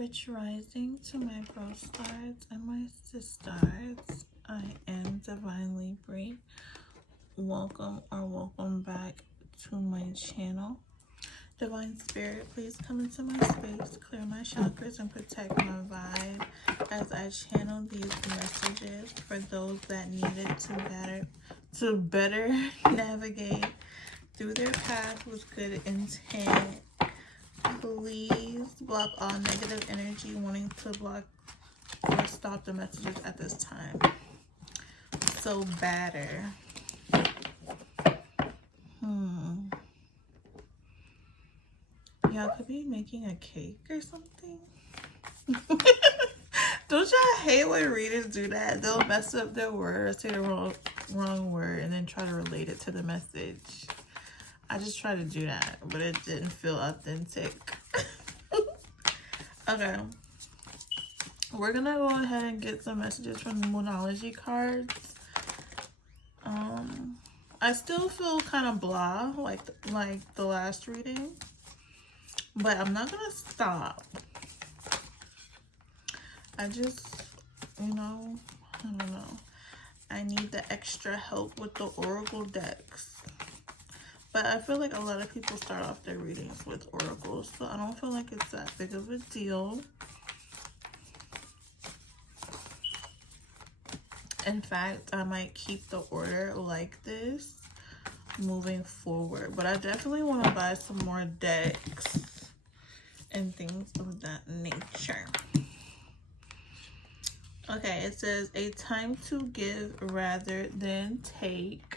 Rich rising to my bro stars and my sisters. I am Divinely Bree. Welcome back to my channel. Divine Spirit, please come into my space, clear my chakras, and protect my vibe as I channel these messages for those that need it to better navigate through their path with good intent. Please block all negative energy wanting to block or stop the messages at this time. So batter. Y'all could be making a cake or something. Don't y'all hate when readers do that? They'll mess up their words, say the wrong word, and then try to relate it to the message. I just tried to do that, but it didn't feel authentic. Okay. We're gonna go ahead and get some messages from the Moonology cards. I still feel kind of blah, like the last reading, but I'm not gonna stop. I just, I don't know. I need the extra help with the Oracle decks. But I feel like a lot of people start off their readings with oracles, so I don't feel like it's that big of a deal. In fact, I might keep the order like this moving forward. But I definitely want to buy some more decks and things of that nature. Okay, it says, a time to give rather than take.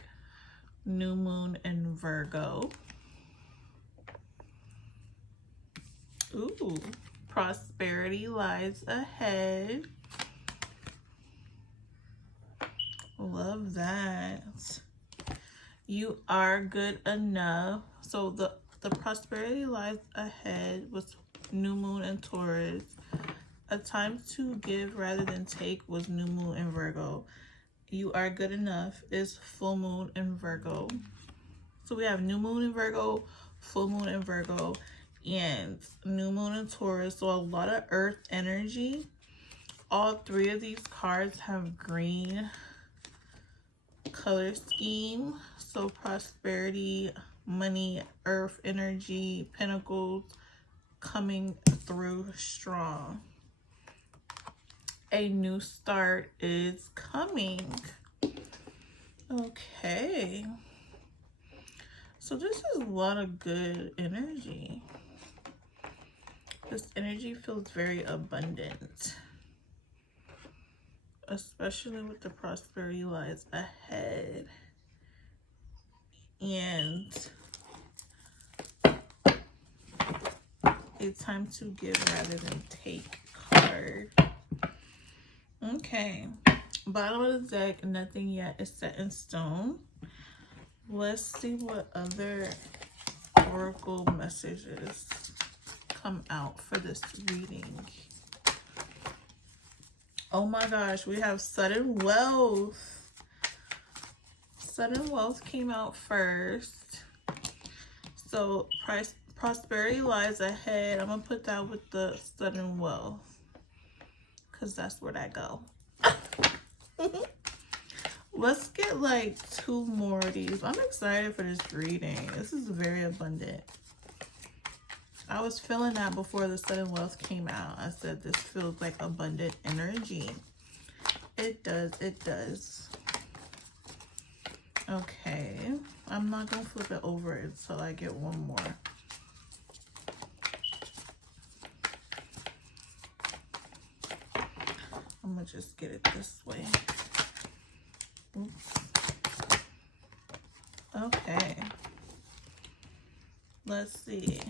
New moon in Virgo. Ooh, prosperity lies ahead. Love that. You are good enough. So the prosperity lies ahead was new moon in Taurus. A time to give rather than take was new moon in Virgo. You are good enough is full moon in Virgo. So we have new moon in Virgo, full moon in Virgo, and new moon in Taurus. So a lot of earth energy. All three of these cards have green color scheme. So prosperity, money, earth energy, pentacles coming through strong. A new start is coming. Okay. So this is a lot of good energy. This energy feels very abundant. Especially with the prosperity lies ahead. And a time to give rather than take card. Okay, bottom of the deck, nothing yet is set in stone. Let's see what other oracle messages come out for this reading. Oh my gosh, we have sudden wealth. Sudden wealth came out first. So prosperity lies ahead. I'm gonna put that with the sudden wealth, because that's where that go. Let's get like two more of these. I'm excited for this reading. This is very abundant. I was feeling that before the sudden wealth came out. I said this feels like abundant energy. It does, it does. Okay, I'm not gonna flip it over until I get one more. I'm gonna just get it this way. Oops. Okay. Let's see.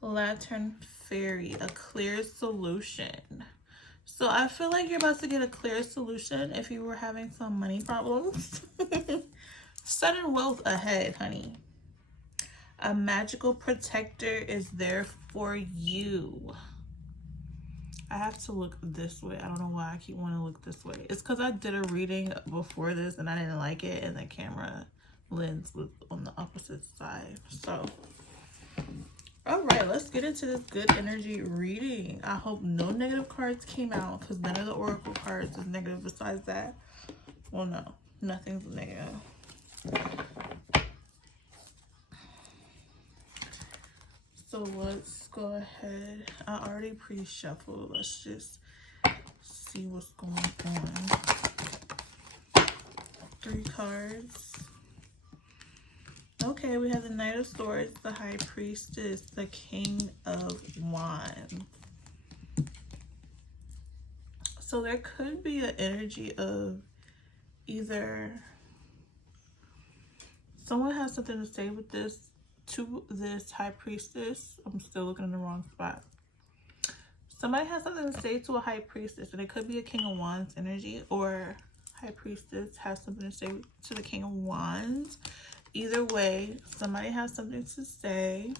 Lantern Fairy, a clear solution. So I feel like you're about to get a clear solution if you were having some money problems. Sudden wealth ahead, honey. A magical protector is there for you. I have to look this way. I don't know why I keep wanting to look this way. It's because I did a reading before this and I didn't like it, and the camera lens was on the opposite side. So All right, let's get into this good energy reading. I hope no negative cards came out because none of the oracle cards is negative besides that. Well, no, nothing's negative. So let's go ahead. I already pre-shuffled. Let's just see what's going on. 3 cards. Okay, we have the Knight of Swords, the High Priestess, the King of Wands. So there could be an energy of either someone has something to say with this to this High Priestess. I'm still looking in the wrong spot. Somebody has something to say to a High Priestess, and it could be a King of Wands energy, or High Priestess has something to say to the King of Wands. Either way, somebody has something to say.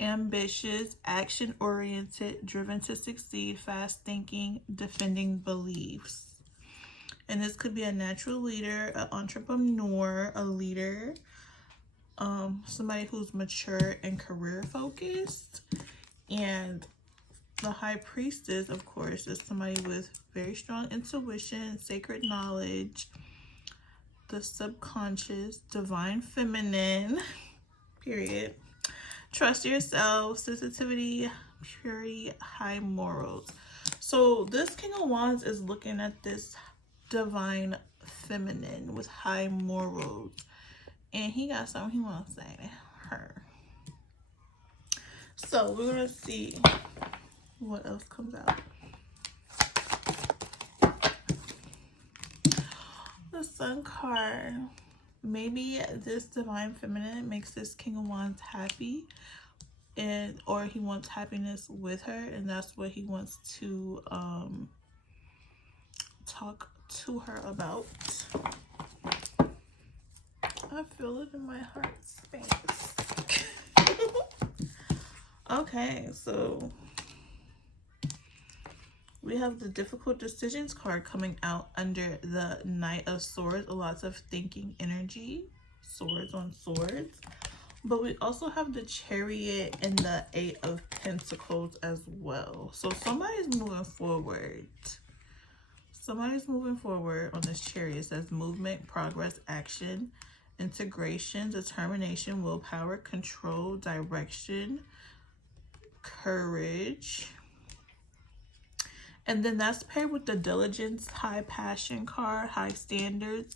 Ambitious, action-oriented, driven to succeed, fast-thinking, defending beliefs. And this could be a natural leader, an entrepreneur, a leader, somebody who's mature and career-focused. And the High Priestess, of course, is somebody with very strong intuition, sacred knowledge, the subconscious, divine feminine, period. Trust yourself, sensitivity, purity, high morals. So this King of Wands is looking at this divine feminine with high morals. And he got something he wants to say to her. So we're going to see what else comes out. The Sun card. Maybe this divine feminine makes this King of Wands happy, or he wants happiness with her, and that's what he wants to talk to her about. I feel it in my heart space. Okay, so we have the difficult decisions card coming out under the Knight of Swords. Lots of thinking energy, swords on swords. But we also have the Chariot and the 8 of Pentacles as well. So somebody's moving forward. Somebody's moving forward on this Chariot. It says movement, progress, action, integration, determination, willpower, control, direction, courage. And then that's paired with the diligence, high passion card, high standards,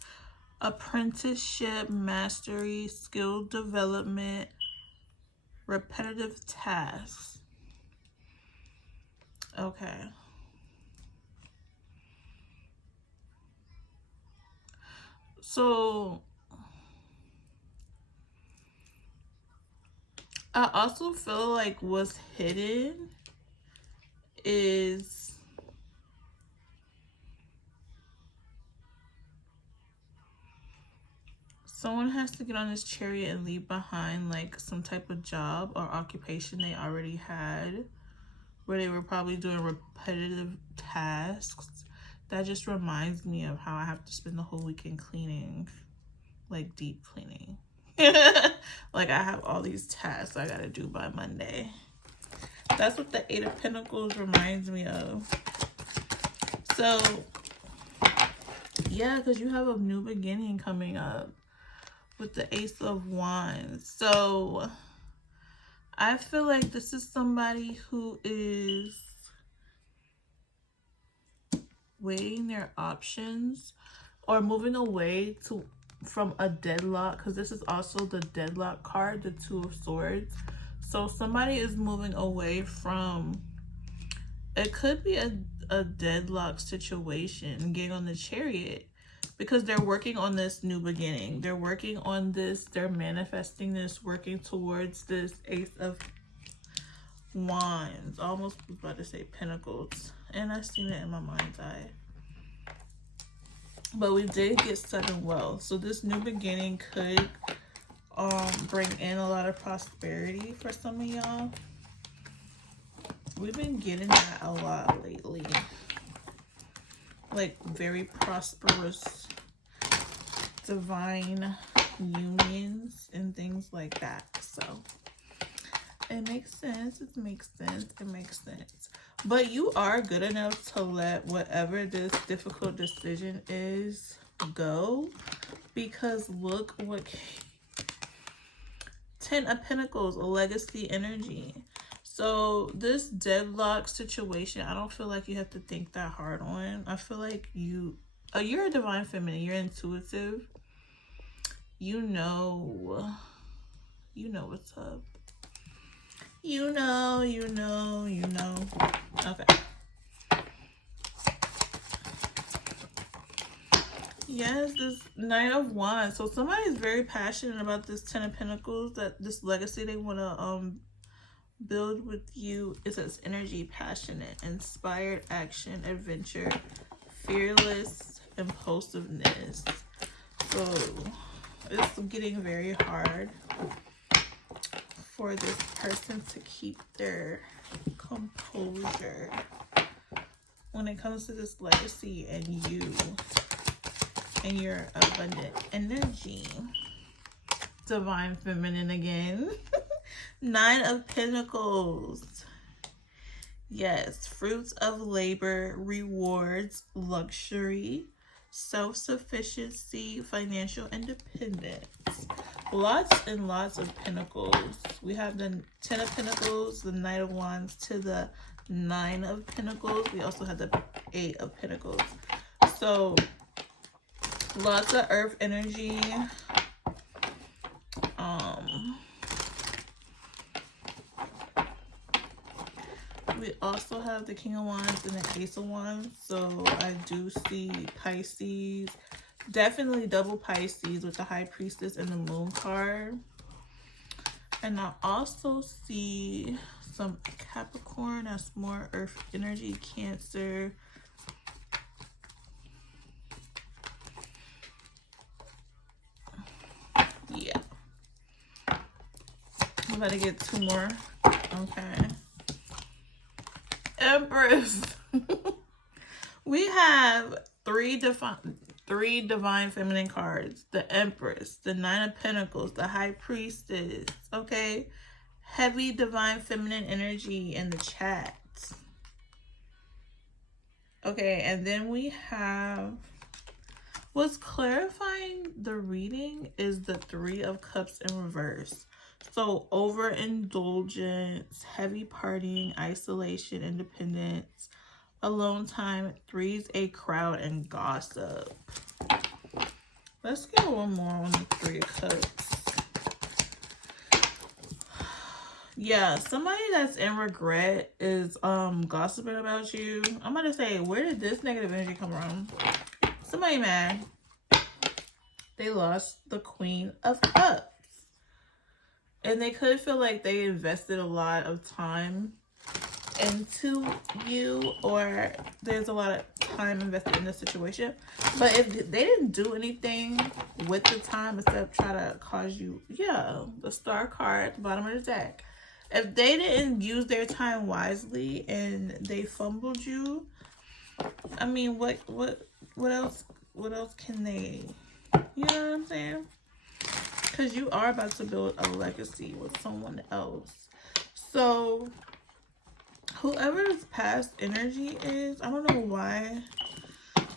apprenticeship, mastery, skill development, repetitive tasks. Okay. So I also feel like what's hidden is someone has to get on this Chariot and leave behind like some type of job or occupation they already had, where they were probably doing repetitive tasks. That just reminds me of how I have to spend the whole weekend cleaning, like deep cleaning. Like I have all these tasks I gotta do by Monday. That's what the 8 of Pentacles reminds me of. So yeah, because you have a new beginning coming up with the Ace of Wands. So I feel like this is somebody who is weighing their options or moving away from a deadlock, because this is also the deadlock card, the 2 of Swords. So somebody is moving away from, it could be a deadlock situation, getting on the Chariot, because they're working on this new beginning. They're working on this, they're manifesting this, working towards this Ace of Wands. Almost was about to say Pentacles, and I seen it in my mind's eye. But we did get 7 wealth. So this new beginning could bring in a lot of prosperity for some of y'all. We've been getting that a lot lately. Like very prosperous, divine unions and things like that. So It makes sense. It makes sense. It makes sense. But you are good enough to let whatever this difficult decision is go. Because look what... 10 of Pentacles, a legacy energy. So this deadlock situation, I don't feel like you have to think that hard on. I feel like you're a divine feminine. You're intuitive. You know what's up. You know. Okay. Yes, this Knight of Wands. So somebody's very passionate about this 10 of Pentacles, that this legacy they want to build with you. It says energy, passionate, inspired action, adventure, fearless, impulsiveness. So it's getting very hard for this person to keep their composure when it comes to this legacy and you and your abundant energy. Divine feminine again. 9 of Pentacles. Yes, fruits of labor, rewards, luxury, self-sufficiency, financial independence. Lots and lots of pentacles. We have the 10 of Pentacles, the Knight of Wands to the 9 of Pentacles. We also have the 8 of Pentacles. So lots of earth energy. We also have the King of Wands and the Ace of Wands. So I do see Pisces. Definitely double Pisces with the High Priestess and the Moon card. And I also see some Capricorn. That's more earth energy. Cancer. Yeah. I'm about to get 2 more. Okay. Empress. We have three divine feminine cards. The Empress, the 9 of Pentacles, the High Priestess. Okay. Heavy divine feminine energy in the chat. Okay, and then we have... What's clarifying the reading is the 3 of Cups in reverse. So overindulgence, heavy partying, isolation, independence, alone time, 3's a crowd, and gossip. Let's get one more on the 3 of Cups. Yeah, somebody that's in regret is gossiping about you. I'm gonna say, where did this negative energy come from? Somebody mad. They lost the Queen of Cups. And they could feel like they invested a lot of time into you, or there's a lot of time invested in this situation. But if they didn't do anything with the time except try to cause you, the Star card at the bottom of the deck. If they didn't use their time wisely and they fumbled you, I mean, what else can they, you know what I'm saying? Because you are about to build a legacy with someone else. So whoever's past energy is, I don't know why.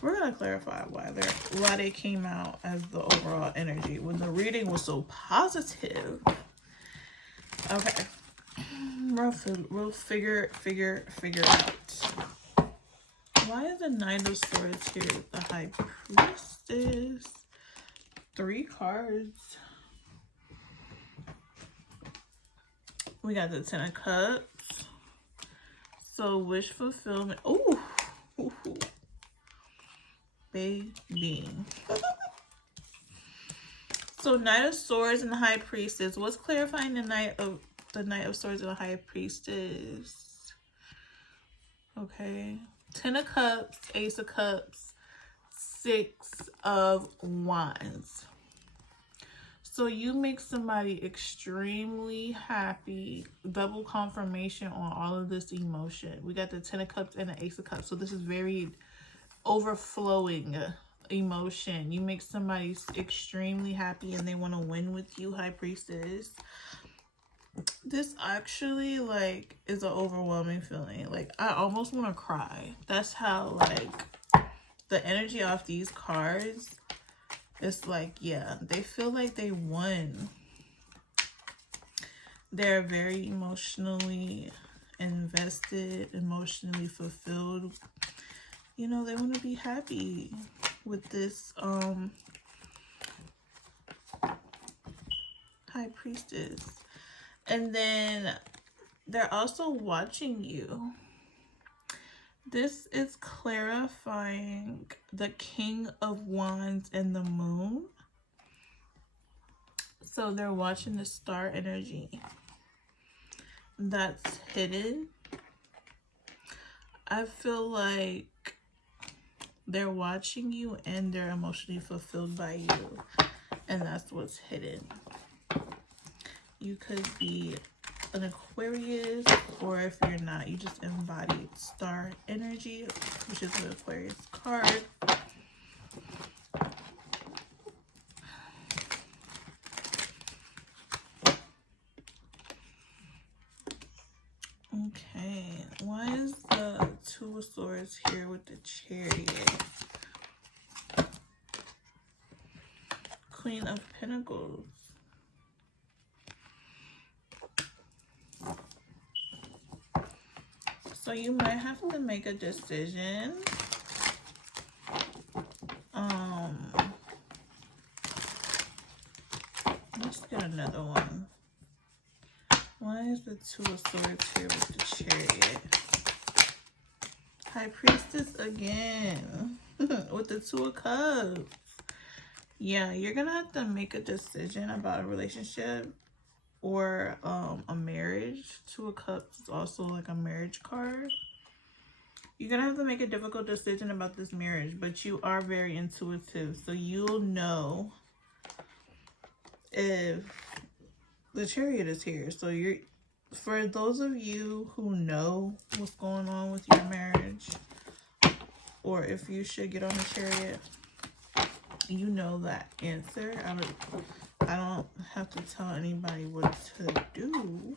We're gonna clarify why they came out as the overall energy when the reading was so positive. Okay, we'll figure it out. Why is the 9 of Swords here? The High Priestess. 3 cards. We got the 10 of Cups. So wish fulfillment. Ooh. Baby. So Knight of Swords and the High Priestess. What's clarifying the Knight of Swords and the High Priestess? Okay. 10 of Cups, Ace of Cups, 6 of Wands. So you make somebody extremely happy. Double confirmation on all of this emotion. We got the 10 of Cups and the Ace of Cups. So this is very overflowing emotion. You make somebody extremely happy and they want to win with you, High Priestess. 10 of Cups, 6 of Wands. So you make somebody extremely happy. Double confirmation on all of this emotion. We got the 10 of Cups and the Ace of Cups. So this is very overflowing emotion. You make somebody extremely happy and they want to win with you, High Priestess. This actually, like, is an overwhelming feeling. Like, I almost want to cry. That's how, like, the energy off these cards, it's like, yeah, they feel like they won. They're very emotionally invested, emotionally fulfilled. You know, they want to be happy with this High Priestess. And then they're also watching you. This is clarifying the King of Wands and the Moon. So they're watching the star energy that's hidden. I feel like they're watching you and they're emotionally fulfilled by you. And that's what's hidden. You could be an Aquarius, or if you're not, you just embodied star energy, which is an Aquarius card. Okay, why is the Two of Swords here with the Chariot? Queen of Pentacles. So you might have to make a decision. Let's get another one. Why is the Two of Swords here with the Chariot? High Priestess again with the Two of Cups. Yeah, you're gonna have to make a decision about a relationship or a marriage. Two of Cups is also like a marriage card. You're gonna have to make a difficult decision about this marriage, but you are very intuitive, so you'll know if the Chariot is here. So you're, for those of you who know what's going on with your marriage, or if you should get on the Chariot, you know that answer. I don't have to tell anybody what to do.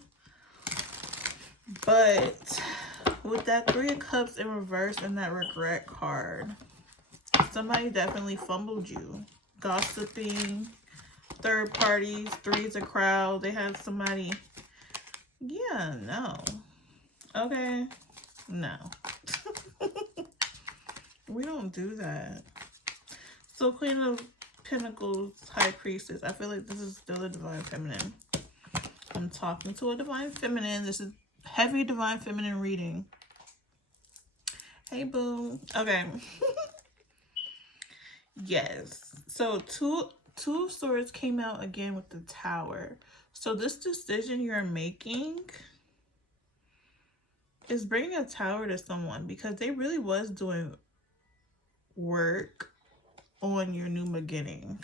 But with that Three of Cups in reverse and that regret card, somebody definitely fumbled you. Gossiping, third parties, three's a crowd. They have somebody. Yeah, no. Okay, no. We don't do that. So Queen of Pentacles, High Priestess. I feel like this is still a Divine Feminine. I'm talking to a Divine Feminine. This is heavy Divine Feminine reading. Hey, boo. Okay. Yes. So two of Swords came out again with the Tower. So this decision you're making is bringing a tower to someone, because they really was doing work on your new beginning,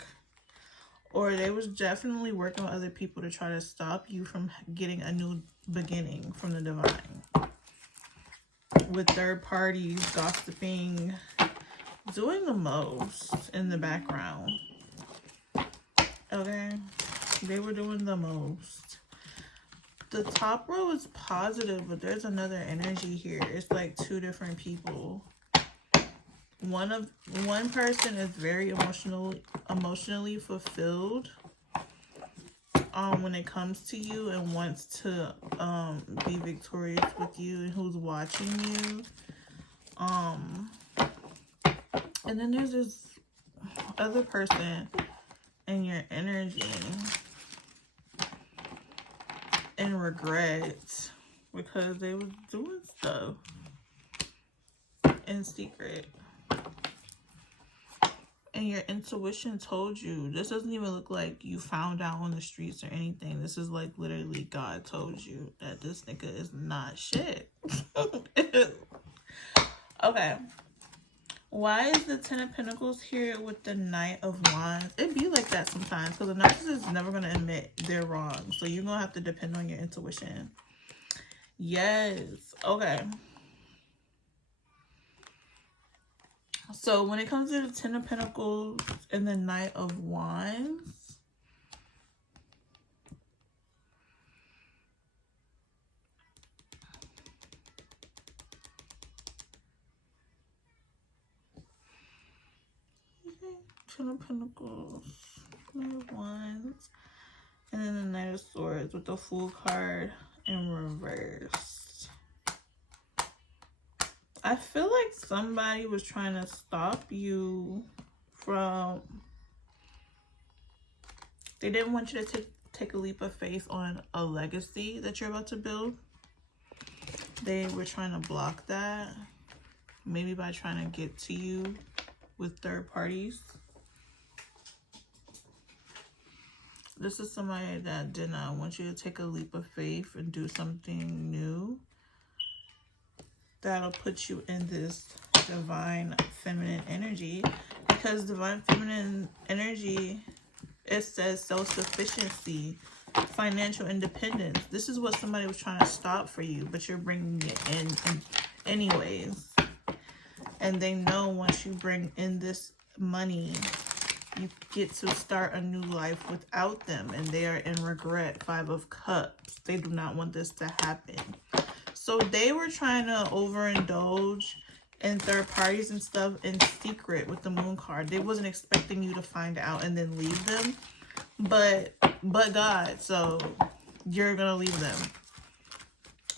or they was definitely working with other people to try to stop you from getting a new beginning from the divine, with third parties, gossiping, doing the most in the background. Okay, they were doing the most. The top row is positive, but there's another energy here. It's like two different people. One person is very emotionally fulfilled when it comes to you, and wants to be victorious with you, and who's watching you. And then there's this other person in your energy in regret, because they was doing stuff in secret. And your intuition told you. This doesn't even look like you found out on the streets or anything. This is like literally God told you that this nigga is not shit. Okay. Why is the Ten of Pentacles here with the Knight of Wands? It be like that sometimes, because the narcissist is never going to admit they're wrong. So you're going to have to depend on your intuition. Yes. Okay. So when it comes to the Ten of Pentacles and the Knight of Wands, Ten of Pentacles, Knight of Wands, and then the Knight of Swords with the Fool card in reverse. I feel like somebody was trying to stop you from... They didn't want you to take a leap of faith on a legacy that you're about to build. They were trying to block that. Maybe by trying to get to you with third parties. This is somebody that did not want you to take a leap of faith and do something new. That'll put you in this divine feminine energy. Because divine feminine energy, it says self-sufficiency, financial independence. This is what somebody was trying to stop for you, but you're bringing it in anyways. And they know once you bring in this money, you get to start a new life without them. And they are in regret. 5 of Cups. They do not want this to happen. So they were trying to overindulge in third parties and stuff in secret with the Moon card. They wasn't expecting you to find out and then leave them. But God, so you're going to leave them.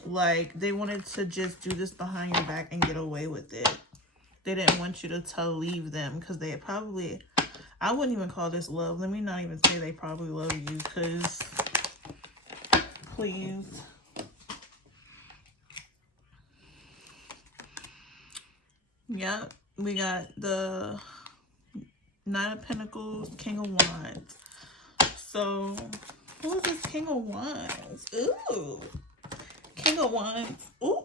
Like, they wanted to just do this behind your back and get away with it. They didn't want you to leave them because they probably... I wouldn't even call this love. Let me not even say they probably love you because... Please. Yep. We got the Nine of Pentacles, King of Wands. So, who is this King of Wands? Ooh. King of Wands. Ooh.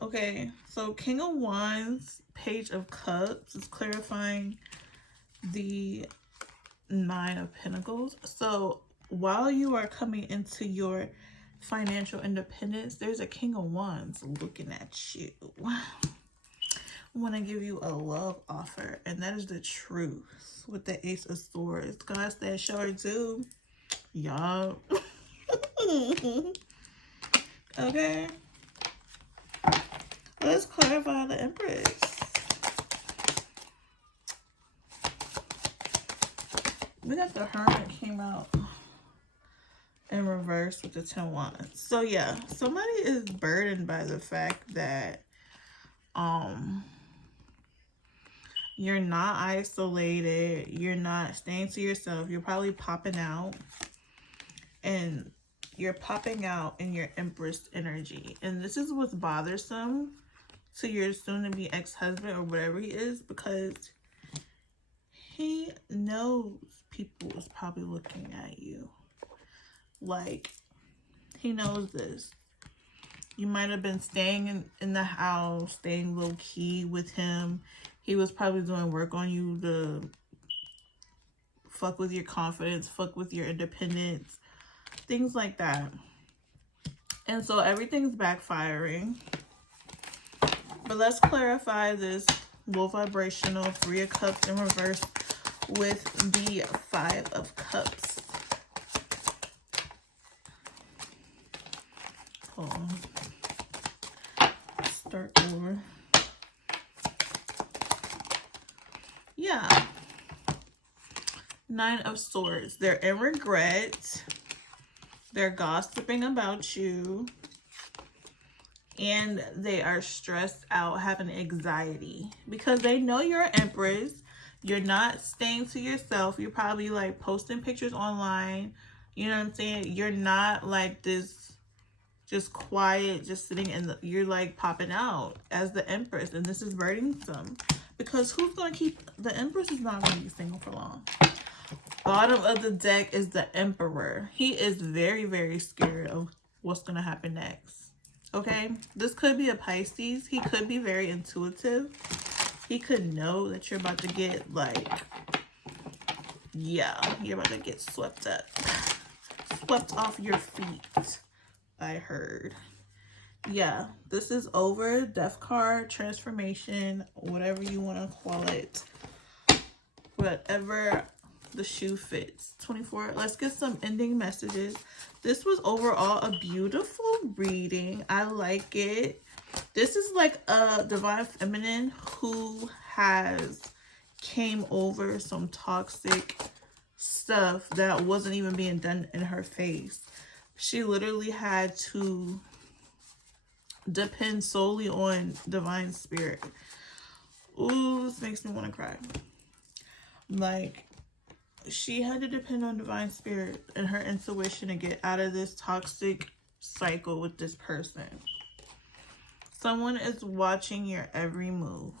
Okay, so King of Wands, Page of Cups is clarifying the Nine of Pentacles. So while you are coming into your financial independence, there's a King of Wands looking at you. I want to give you a love offer, and that is the truth with the Ace of Swords. God said, sure do. Y'all. Okay. Let's clarify the Empress. We got the Hermit came out in reverse with the 10 of Wands. So yeah, somebody is burdened by the fact that you're not isolated, you're not staying to yourself, you're probably popping out, and you're popping out in your Empress energy. And this is what's bothersome to your soon-to-be ex-husband or whatever he is, because he knows people is probably looking at you. Like, he knows this. You might have been staying in the house, staying low-key with him. He was probably doing work on you to fuck with your confidence, fuck with your independence, things like that. And so everything's backfiring. But let's clarify this low vibrational 3 of Cups in reverse with the 5 of Cups. Hold on. Start over. Yeah. 9 of Swords. They're in regret. They're gossiping about you. And they are stressed out, having anxiety. Because they know you're an Empress. You're not staying to yourself. You're probably like posting pictures online. You know what I'm saying? You're not like this just quiet, just sitting in the... You're like popping out as the Empress. And this is burdensome. Because who's going to keep... The Empress is not going to be single for long. Bottom of the deck is the Emperor. He is very, very scared of what's going to happen next. Okay? This could be a Pisces. He could be very intuitive. He could know that you're about to get, like... Yeah, you're about to get swept up. Swept off your feet, I heard. Yeah, this is over. Death card, transformation, whatever you want to call it. Whatever the shoe fits. 24. Let's get some ending messages. This was overall a beautiful reading. I like it. This is like a divine feminine who has came over some toxic stuff that wasn't even being done in her face. She literally had to depend solely on divine spirit. Ooh, this makes me want to cry. Like, she had to depend on divine spirit and her intuition to get out of this toxic cycle with this person. Someone is watching your every move.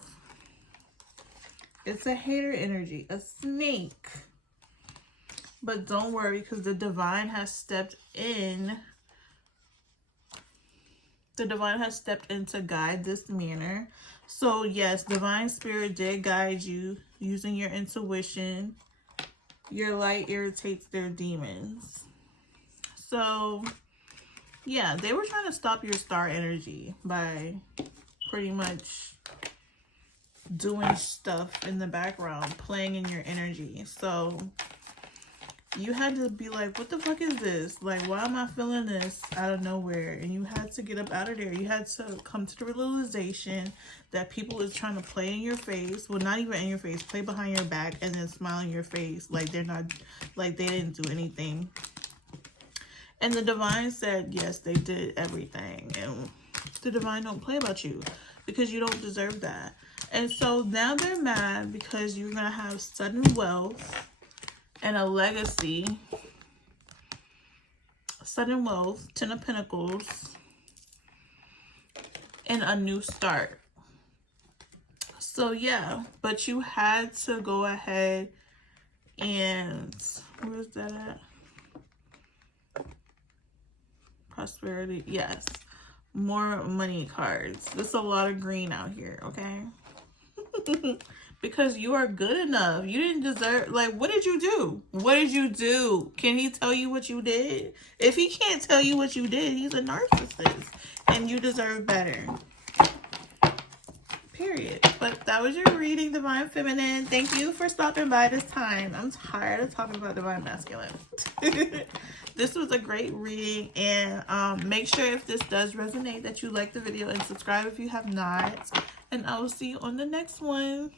It's a hater energy, a snake. But don't worry, because the divine has stepped in. The divine has stepped in to guide this manner. So yes, divine spirit did guide you using your intuition. Your light irritates their demons. So yeah, they were trying to stop your star energy by pretty much doing stuff in the background, playing in your energy. So you had to be like, what the fuck is this? Like, why am I feeling this out of nowhere? And you had to get up out of there. You had to come to the realization that people is trying to play in your face. Well, not even in your face, play behind your back and then smile in your face. Like they're not, like they didn't do anything. And the divine said, yes, they did everything. And the divine don't play about you because you don't deserve that. And so now they're mad because you're going to have sudden wealth and a legacy. Sudden wealth, 10 of Pentacles, and a new start. So yeah, but you had to go ahead and, where's that at? Prosperity, yes. More money cards. There's a lot of green out here, okay? Because you are good enough. You didn't deserve, like, what did you do? What did you do? Can he tell you what you did? If he can't tell you what you did, he's a narcissist. And you deserve better. Period. But that was your reading, Divine Feminine. Thank you for stopping by this time. I'm tired of talking about Divine Masculine. This was a great reading. And make sure if this does resonate that you like the video and subscribe if you have not. And I will see you on the next one.